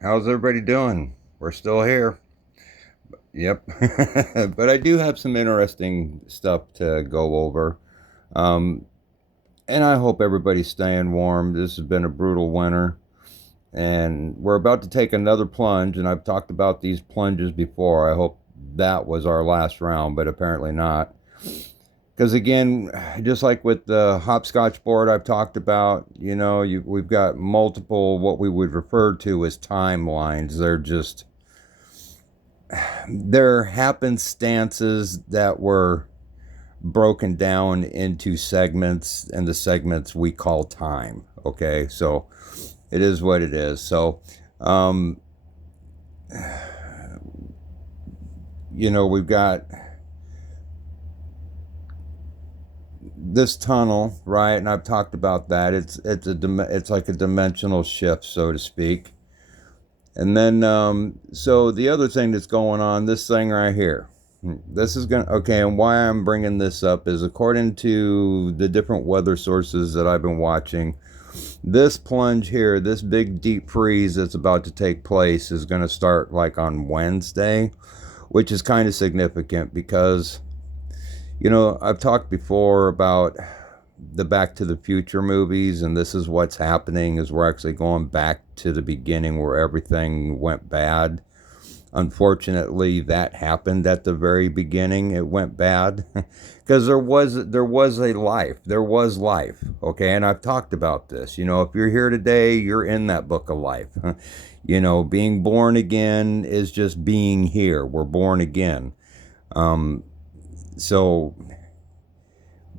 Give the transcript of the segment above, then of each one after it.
How's everybody doing? We're still here. Yep. But I do have some interesting stuff to go over. Um, and I hope everybody's staying warm. This has been a brutal winter. And we're about to take another plunge. And I've talked about these plunges before. I hope that was our last round, but apparently not. Because again, just like with the hopscotch board I've talked about, we've got multiple what we would refer to as timelines. They're happenstances that were broken down into segments, and the segments we call time. Okay, so it is what it is. So, um, we've got this tunnel, right? And I've talked about that. It's like a dimensional shift, so to speak. And then, so the other thing that's going on, this thing right here, this is going to, okay, and why I'm bringing this up is according to the different weather sources that I've been watching, this plunge here, this big deep freeze that's about to take place is going to start like on Wednesday, which is kind of significant because, I've talked before about the Back to the Future movies, and this is what's happening is we're actually going back to the beginning where everything went bad. Unfortunately, that happened at the very beginning. It went bad because there was a life. There was life. Okay, and I've talked about this. If you're here today, you're in that book of life. Being born again is just being here. We're born again. Um, so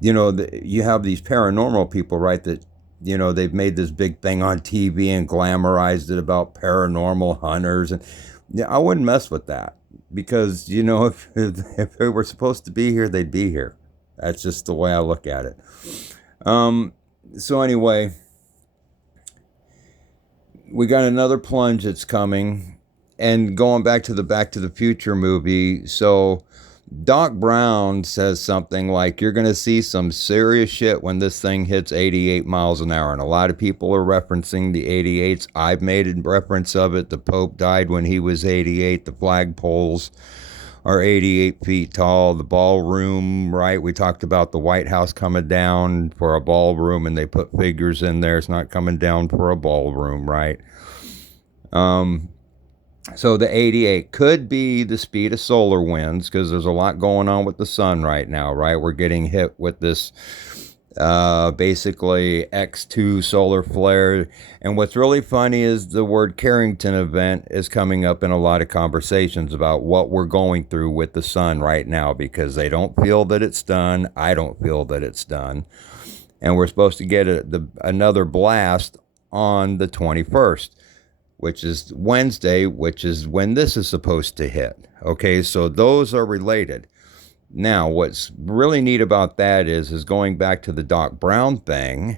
you have these paranormal people, right? That they've made this big thing on TV and glamorized it about paranormal hunters, and yeah, I wouldn't mess with that because if they were supposed to be here, they'd be here. That's just the way I look at it. Um, so anyway, we got another plunge that's coming, and going back to the Back to the Future movie, so Doc Brown says something like, you're going to see some serious shit when this thing hits 88 miles an hour. And a lot of people are referencing the 88s. I've made a reference of it. The Pope died when he was 88. The flagpoles are 88 feet tall. The ballroom, right? We talked about the White House coming down for a ballroom, and they put figures in there. It's not coming down for a ballroom, right? Um, so the 88 could be the speed of solar winds because there's a lot going on with the sun right now, right? We're getting hit with this basically X2 solar flare. And what's really funny is the word Carrington event is coming up in a lot of conversations about what we're going through with the sun right now because they don't feel that it's done. I don't feel that it's done. And we're supposed to get another blast on the 21st, which is Wednesday, which is when this is supposed to hit. Okay, so those are related. Now, what's really neat about that is going back to the Doc Brown thing.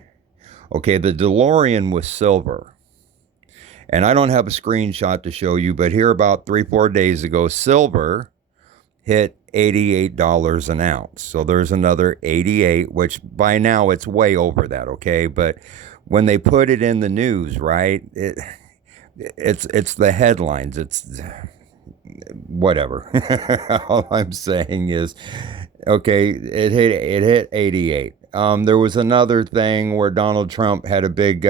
Okay, the DeLorean was silver. And I don't have a screenshot to show you, but here about 3-4 days ago, silver hit $88 an ounce. So there's another 88, which by now it's way over that, okay? But when they put it in the news, right? It's the headlines. It's whatever. All I'm saying is, okay, it hit 88. There was another thing where Donald Trump had a big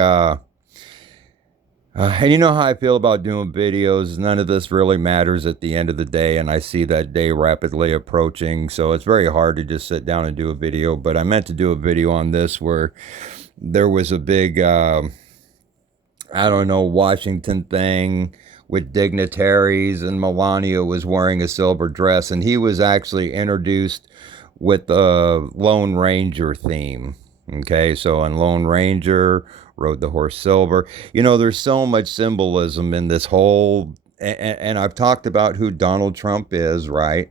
and you know how I feel about doing videos. None of this really matters at the end of the day, and I see that day rapidly approaching. So it's very hard to just sit down and do a video. But I meant to do a video on this where there was a big I don't know, Washington thing with dignitaries, and Melania was wearing a silver dress, and he was actually introduced with the Lone Ranger theme. Okay, so on Lone Ranger, rode the horse Silver. There's so much symbolism in this whole, and I've talked about who Donald Trump is, right?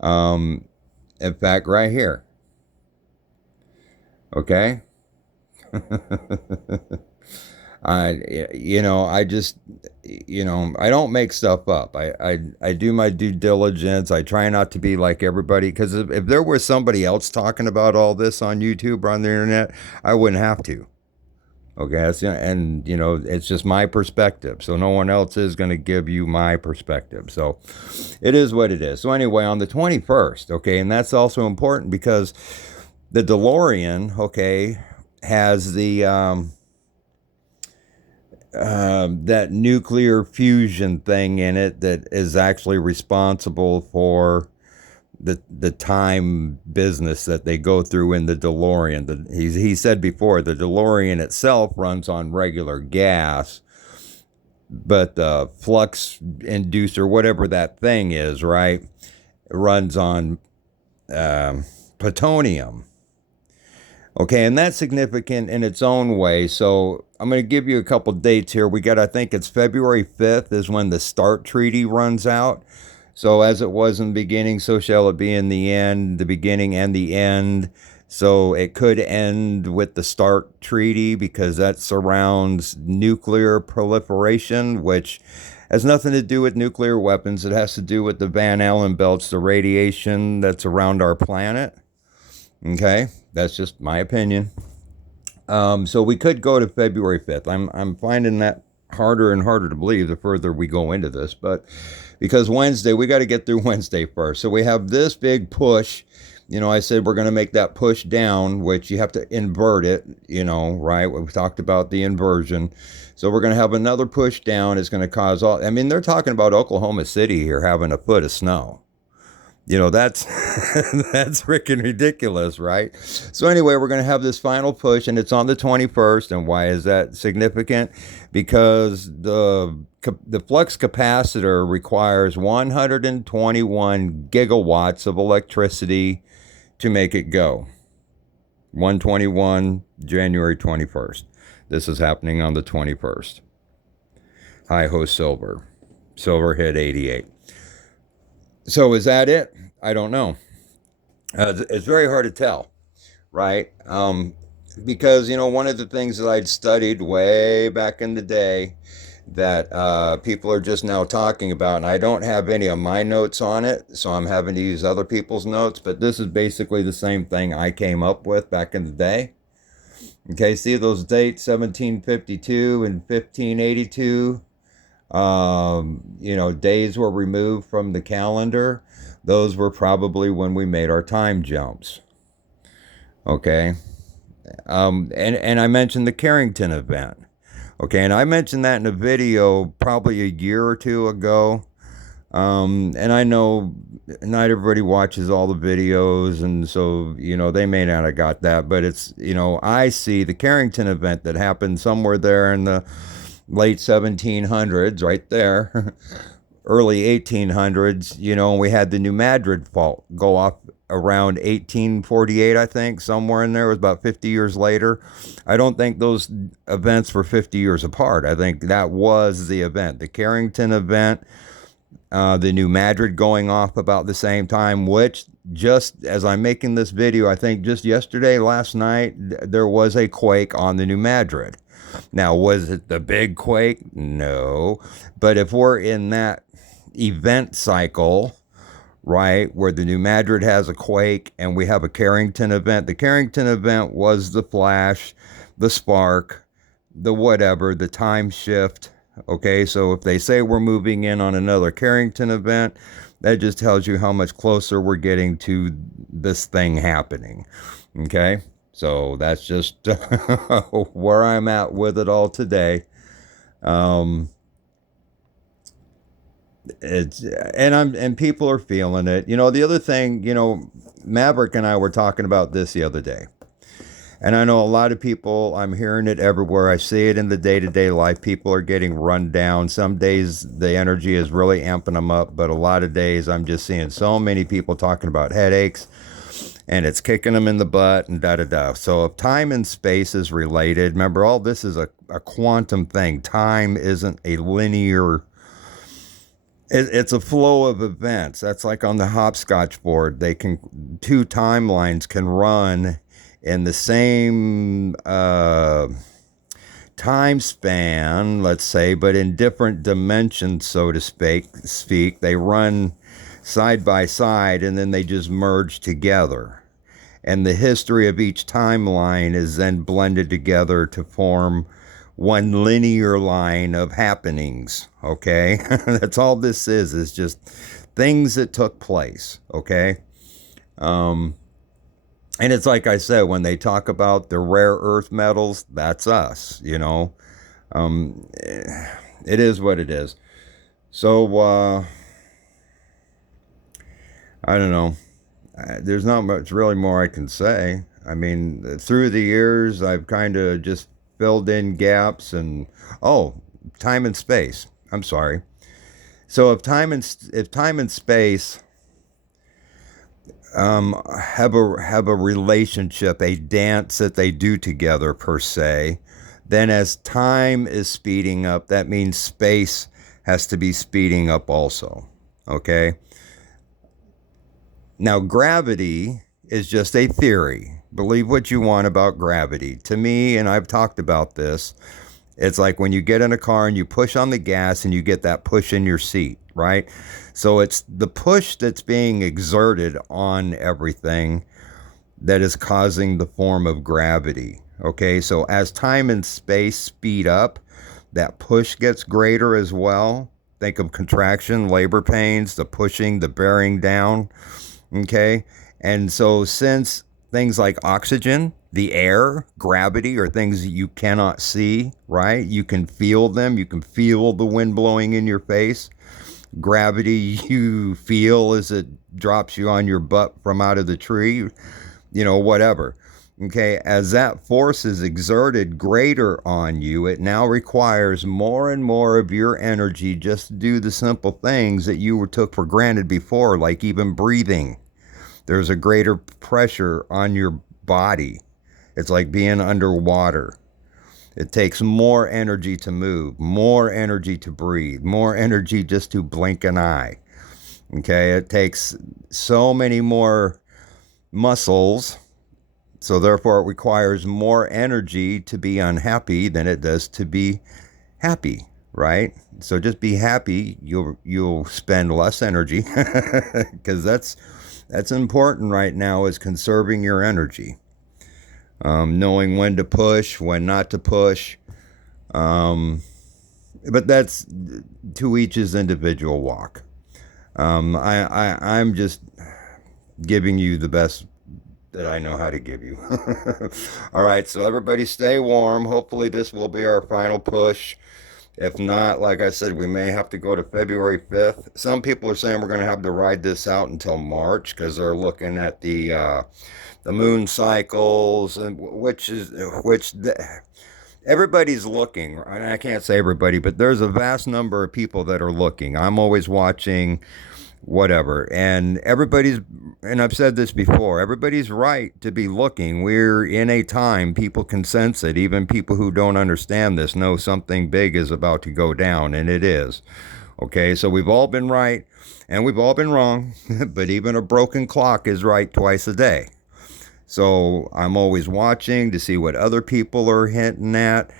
Um, in fact, right here. Okay. I just, I don't make stuff up. I do my due diligence. I try not to be like everybody because if there was somebody else talking about all this on YouTube or on the internet, I wouldn't have to. Okay, and it's just my perspective. So no one else is going to give you my perspective. So it is what it is. So anyway, on the 21st, okay, and that's also important because the DeLorean, okay, has the that nuclear fusion thing in it that is actually responsible for the time business that they go through in the DeLorean. He said before, the DeLorean itself runs on regular gas, but the flux inducer, whatever that thing is, right, runs on plutonium. Okay, and that's significant in its own way. So I'm going to give you a couple dates here. We got, I think it's February 5th is when the START treaty runs out. So as it was in the beginning, so shall it be in the end, the beginning and the end. So it could end with the START treaty because that surrounds nuclear proliferation, which has nothing to do with nuclear weapons. It has to do with the Van Allen belts, the radiation that's around our planet. Okay, that's just my opinion. So we could go to February 5th. I'm finding that harder and harder to believe the further we go into this, but because Wednesday, we got to get through Wednesday first. So we have this big push. I said we're going to make that push down, which you have to invert it, right? We've talked about the inversion. So we're going to have another push down. It's going to cause they're talking about Oklahoma City here having a foot of snow. That's that's freaking ridiculous, right? So anyway, we're going to have this final push, and it's on the 21st. And why is that significant? Because the flux capacitor requires 121 gigawatts of electricity to make it go. 121, January 21st. This is happening on the 21st. Hi-ho Silver. Silver hit 88. So is that it? I don't know. It's very hard to tell, right? Because, one of the things that I'd studied way back in the day that people are just now talking about, and I don't have any of my notes on it, so I'm having to use other people's notes, but this is basically the same thing I came up with back in the day. Okay, see those dates, 1752 and 1582? Days were removed from the calendar. Those were probably when we made our time jumps. Okay. And I mentioned the Carrington event. Okay. And I mentioned that in a video probably a year or two ago. And I know not everybody watches all the videos, and so, they may not have got that, but it's, I see the Carrington event that happened somewhere there in the late 1700s, right there, early 1800s, we had the New Madrid fault go off around 1848, I think, somewhere in there. It was about 50 years later. I don't think those events were 50 years apart. I think that was the event, the Carrington event, the New Madrid going off about the same time, which just as I'm making this video, I think just yesterday, last night, there was a quake on the New Madrid. Now, was it the big quake? No. But if we're in that event cycle, right, where the New Madrid has a quake and we have a Carrington event, the Carrington event was the flash, the spark, the whatever, the time shift. Okay, so if they say we're moving in on another Carrington event, that just tells you how much closer we're getting to this thing happening. Okay? So that's just where I'm at with it all today. And people are feeling it. The other thing, Maverick and I were talking about this the other day. And I know a lot of people, I'm hearing it everywhere. I see it in the day-to-day life. People are getting run down. Some days the energy is really amping them up, but a lot of days I'm just seeing so many people talking about headaches, and it's kicking them in the butt and da-da-da. So if time and space is related, remember, all this is a quantum thing. Time isn't a linear, it's a flow of events. That's like on the hopscotch board. Two timelines can run in the same time span, let's say, but in different dimensions, so to speak. They run side by side, and then they just merge together. and the history of each timeline is then blended together to form one linear line of happenings. Okay. That's all this is just things that took place. Okay. And it's like I said, when they talk about the rare earth metals, that's us, you know. It is what it is. So, I don't know. There's not much really more I can say. I mean, through the years, I've kind of just filled in gaps and, oh, time and space. I'm sorry. So if time and space have a relationship, a dance that they do together per se, then as time is speeding up, that means space has to be speeding up also. Okay. Now gravity is just a theory. Believe what you want about gravity. To me, and I've talked about this, it's like when you get in a car and you push on the gas and you get that push in your seat, right? So it's the push that's being exerted on everything that is causing the form of gravity. Okay, so as time and space speed up, that push gets greater as well. Think of contraction, labor pains, the pushing, the bearing down. Okay, and so since things like oxygen, the air, gravity are things that you cannot see, right? You can feel them. You can feel the wind blowing in your face. Gravity you feel as it drops you on your butt from out of the tree, you know, whatever. Okay, as that force is exerted greater on you, it now requires more and more of your energy just to do the simple things that you took for granted before, like even breathing. There's a greater pressure on your body. It's like being underwater. It takes more energy to move, more energy to breathe, more energy just to blink an eye. Okay, it takes so many more muscles, so therefore it requires more energy to be unhappy than it does to be happy, right? So just be happy, you'll spend less energy because that's important right now, is conserving your energy. Knowing when to push, when not to push. But that's to each his individual walk. I'm just giving you the best that I know how to give you. All right, so everybody stay warm. Hopefully this will be our final push. If not, like I said, we may have to go to February 5th. Some people are saying we're going to have to ride this out until March because they're looking at the moon cycles, and everybody's looking. And I can't say everybody, but there's a vast number of people that are looking. I'm always watching whatever, and everybody's, and I've said this before, everybody's right to be looking. We're in a time, people can sense it. Even people who don't understand this know something big is about to go down, and it is. Okay, so we've all been right and we've all been wrong, but even a broken clock is right twice a day. So I'm always watching to see what other people are hinting at.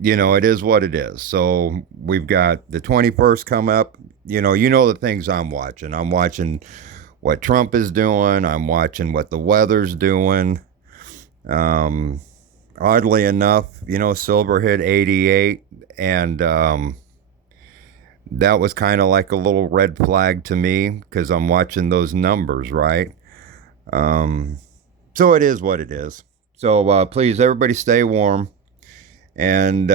You know, it is what it is. So we've got the 21st come up. You know the things I'm watching. I'm watching what Trump is doing. I'm watching what the weather's doing. Oddly enough, silver hit 88, and that was kind of like a little red flag to me because I'm watching those numbers, right? So it is what it is. So please, everybody stay warm. And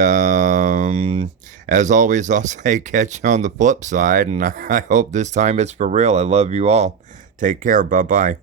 as always, I'll say catch you on the flip side. And I hope this time it's for real. I love you all. Take care. Bye-bye.